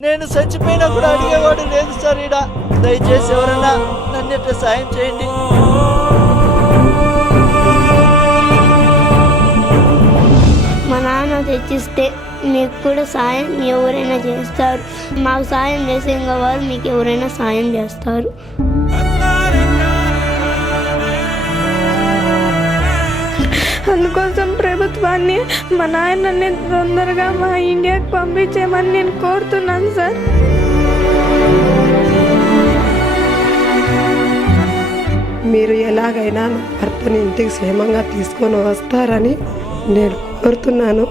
నేను చచ్చిపోయినప్పుడు అడిగేవాడు లేదు సార్. ఈడ దయచేసి ఎవరన్నా నన్ను ఇట్లా సాయం చేయండి. మా నాన్న తెచ్చిస్తే మీకు కూడా సాయం ఎవరైనా చేస్తారు. మాకు సాయం చేసే ఇంకా వారు మీకు ఎవరైనా సాయం చేస్తారు. అందుకోసం ప్రభుత్వాన్ని మా నాయనని తొందరగా మా ఇండియాకి పంపించేయమని నేను కోరుతున్నాను సార్. మీరు ఎలాగైనా భర్తని ఇంటికి క్షేమంగా తీసుకొని వస్తారని నేను కోరుతున్నాను.